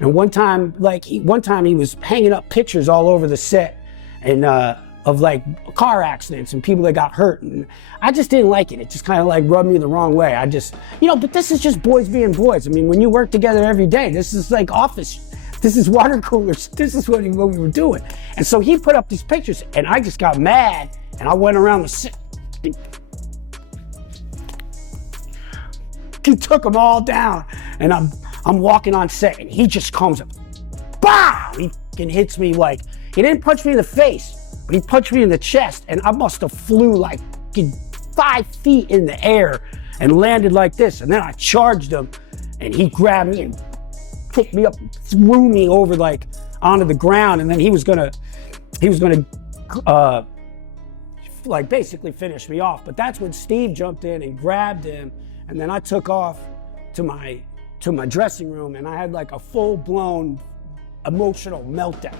And one time he was hanging up pictures all over the set and of like car accidents and people that got hurt. And I just didn't like it. It just kind of like rubbed me the wrong way. I just, but this is just boys being boys. I mean, when you work together every day, this is like office. This is water coolers. This is what we were doing. And so he put up these pictures and I just got mad and I went around the set. He took them all down and I'm walking on set and he just comes up, BOW! He fucking hits me like, he didn't punch me in the face, but he punched me in the chest and I must have flew like 5 feet in the air and landed like this. And then I charged him and he grabbed me and picked me up and threw me over like onto the ground. And then he was gonna like basically finish me off. But that's when Steve jumped in and grabbed him. And then I took off to my dressing room and I had like a full-blown emotional meltdown.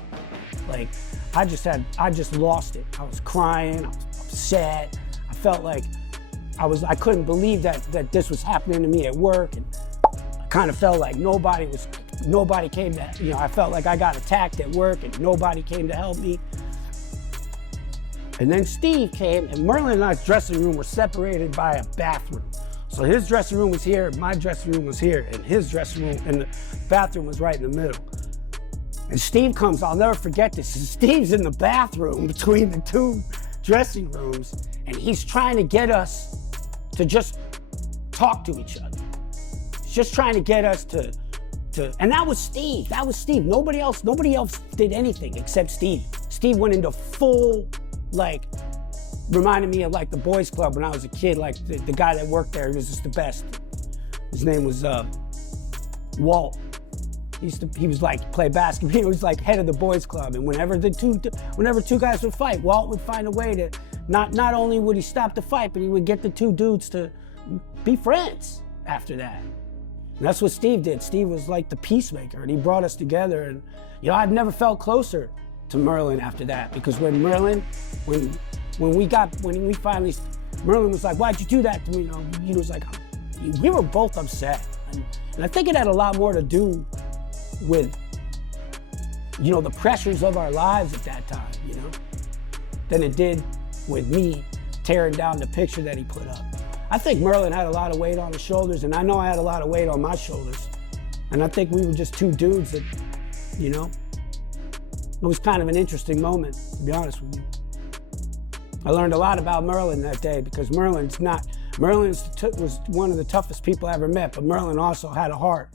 Like I just lost it. I was crying, I was upset. I felt like I couldn't believe that this was happening to me at work. And I kind of felt like nobody came to, I felt like I got attacked at work and nobody came to help me. And then Steve came and Merlin and I's dressing room were separated by a bathroom. So his dressing room was here, my dressing room was here, and his dressing room and the bathroom was right in the middle. And Steve comes, I'll never forget this. Steve's in the bathroom between the 2 dressing rooms, and he's trying to get us to just talk to each other. He's just trying to get us to and that was Steve. Nobody else did anything except Steve. Steve went into full, like, reminded me of like the boys club when I was a kid, like the guy that worked there, he was just the best. His name was Walt. He was like play basketball. He was like head of the boys club, and whenever two guys would fight, Walt would find a way to not only would he stop the fight, but he would get the 2 dudes to be friends after that. And that's what Steve did. Steve was like the peacemaker, and he brought us together. And I've never felt closer to Merlin after that, because when Merlin was like, why'd you do that to me? He was like, we were both upset. And I think it had a lot more to do with, the pressures of our lives at that time, than it did with me tearing down the picture that he put up. I think Merlin had a lot of weight on his shoulders, and I know I had a lot of weight on my shoulders. And I think we were just 2 dudes that, it was kind of an interesting moment, to be honest with you. I learned a lot about Merlin that day, because Merlin was one of the toughest people I ever met, but Merlin also had a heart.